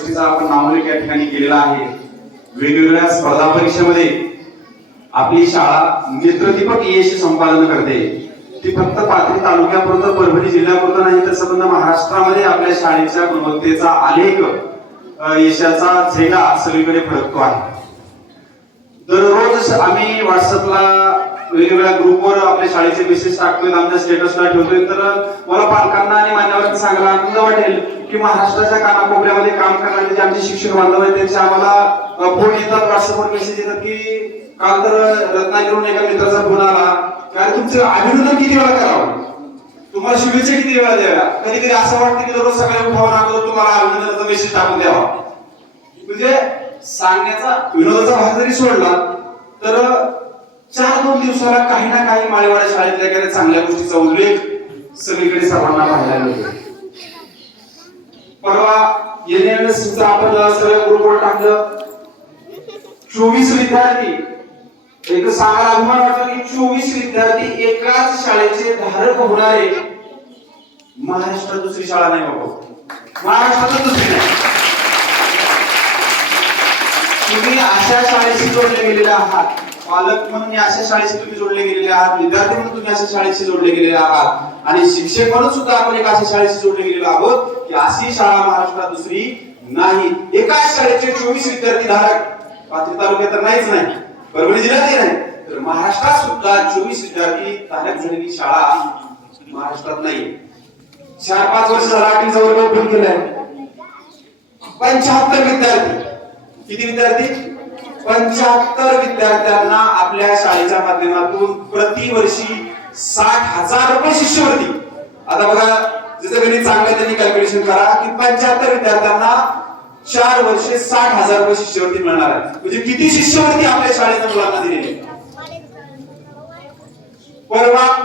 गोष्टीचा आपण नामोल्लेख या ठिकाणी केलेला आहे. वेगवेगळ्या स्पर्धा परीक्षेमध्ये आपली शाळा नेत्रदीपक यश संपादन करते. ती फक्त पाथरी तालुक्यापुरतं परभणी जिल्ह्यापुरतं नाही तर संबंध महाराष्ट्रामध्ये आपल्या शाळेच्या गुणवत्तेचा आलेख यशाचा झेंडा सगळीकडे फडकतो आहे. दररोज आम्ही व्हॉट्सअपला वेगवेगळ्या ग्रुपवर आपल्या शाळेचे मेसेज टाकतोय आमच्या स्टेटसला ठेवतोय. तर मला पालकांना आणि मान्यवरांना सांगायला आनंद वाटेल. की महाराष्ट्राच्या कानाकोपऱ्यामध्ये काम करणारे जे आमचे शिक्षण बांधव आहेत त्यांचे आम्हाला फोन येतात व्हॉट्सअपवर मेसेज येतात की काल तर रत्नागिरीहून एका मित्राचा फोन आला. कारण तुमचं अभिनंदन किती वेळा करावं? तुम्हाला शुभेच्छा किती वेळा द्याव्या? कधी कधी असं वाटतं की दररोज सकाळी उठावं अगोदर तुम्हाला अभिनंदनाचा मेसेज टाकून द्यावा. म्हणजे सांगण्याचा विनोदाचा भाग जरी सोडला तर चार दोन दिवसाला काही ना काही माळेवाड्या शाळेतल्या एखाद्या चांगल्या गोष्टीचा उल्लेख सगळीकडे सर्वांना पाहायला मिळतो. परवा एनएमएस आपण सगळ्या ग्रुपवर टाकलं. चोवीस विद्यार्थी. एक सांगायला अभिमान वाटतो की चोवीस विद्यार्थी एकाच शाळेचे धारक होणारे महाराष्ट्रात दुसरी शाळा नाही बाबा. महाराष्ट्रातच दुसरी नाही. तुम्ही अशा शाळेशी जोडले गेलेले आहात. पालक म्हणून अशा शाळेशी तुम्ही जोडले गेलेले आहात विद्यार्थी म्हणून तुम्ही अशा शाळेशी जोडले गेलेले आहात आणि शिक्षक म्हणून सुद्धा आपण एक अशा शाळेशी जोडले गेलेलो आहोत की अशी शाळा महाराष्ट्रात दुसरी नाही. एकाच शाळेचे चोवीस विद्यार्थी धारक पाथरी तालुक्यात तर नाहीच नाही परभणी जिल्ह्यातही नाही तर महाराष्ट्रात सुद्धा चोवीस विद्यार्थी धारक झालेली शाळा महाराष्ट्रात नाही चार पाच वर्ष झाला आठवीचा वर्ग ओपन केलाय. पंच्याहत्तर विद्यार्थी. किती विद्यार्थी? पंच्याहत्तर विद्यार्थ्यांना आपल्या शाळेच्या माध्यमातून प्रतिवर्षी साठ हजार रुपये शिष्यवृत्ती आता बघा जसं गणित चांगलं त्यांनी कॅल्क्युलेशन करा की पंच्याहत्तर विद्यार्थ्यांना चार वर्षे साठ हजार रुपये शिष्यवृत्ती मिळणार आहे. म्हणजे किती शिष्यवृत्ती आपल्या शाळेच्या मुलांना दिलेली परवा